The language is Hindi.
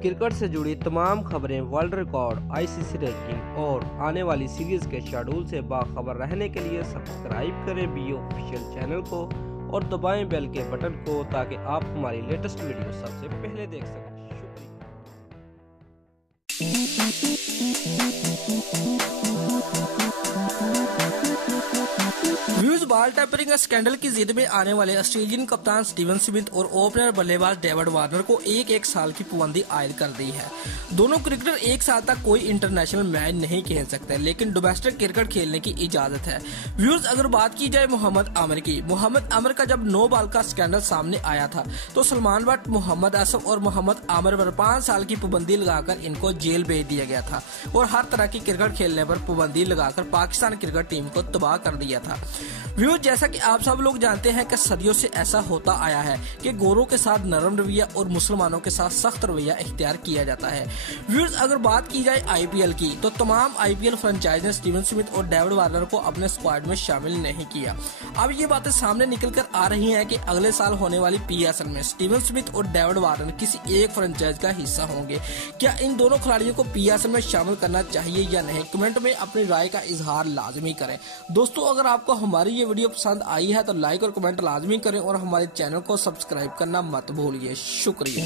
क्रिकेट से जुड़ी तमाम खबरें, वर्ल्ड रिकॉर्ड, आईसीसी रैंकिंग और आने वाली सीरीज के शेड्यूल से बाखबर रहने के लिए सब्सक्राइब करें बी ऑफिशियल चैनल को और दबाएं बेल के बटन को ताकि आप हमारी लेटेस्ट वीडियो सबसे पहले देख सकें। व्यूज बॉल टेम्परिंग स्कैंडल की जिद में आने वाले ऑस्ट्रेलियन कप्तान स्टीवन स्मिथ और ओपनर बल्लेबाज डेविड वार्नर को एक साल की पाबंदी आयद कर दी है। दोनों क्रिकेटर एक साल तक कोई इंटरनेशनल मैच नहीं खेल सकते, लेकिन डोमेस्टिक क्रिकेट खेलने की इजाजत है। व्यूज अगर बात की जाए मोहम्मद आमिर का जब 9 बॉल का स्कैंडल सामने आया था तो सलमान बट, मोहम्मद असफ और मोहम्मद आमिर पर 5 साल की पाबंदी लगाकर इनको जेल भेज दिया गया था और हर तरह की क्रिकेट खेलने पर पाबंदी लगाकर पाकिस्तान क्रिकेट टीम को तबाह कर दिया था। व्यूज जैसा कि आप सब लोग जानते हैं कि सदियों से ऐसा होता आया है कि गोरों के साथ नरम रवैया और मुसलमानों के साथ सख्त रवैया इख्तियार किया जाता है। व्यूज अगर बात की जाए आईपीएल की तो तमाम आईपीएल फ्रेंचाइज ने स्टीवन स्मिथ और डेविड वार्नर को अपने स्क्वाड में शामिल नहीं किया। अब ये बातें सामने निकल कर आ रही हैं कि अगले साल होने वाली पीएसएल में स्टीवन स्मिथ और डेविड वार्नर किसी एक फ्रेंचाइज का हिस्सा होंगे। क्या इन दोनों खिलाड़ियों को पीएसएल में शामिल करना चाहिए या नहीं? कमेंट में अपनी राय का इजहार लाजमी करें। दोस्तों अगर आपको हमारी ये वीडियो पसंद आई है तो लाइक और कमेंट लाजमी करें और हमारे चैनल को सब्सक्राइब करना मत भूलिए। शुक्रिया।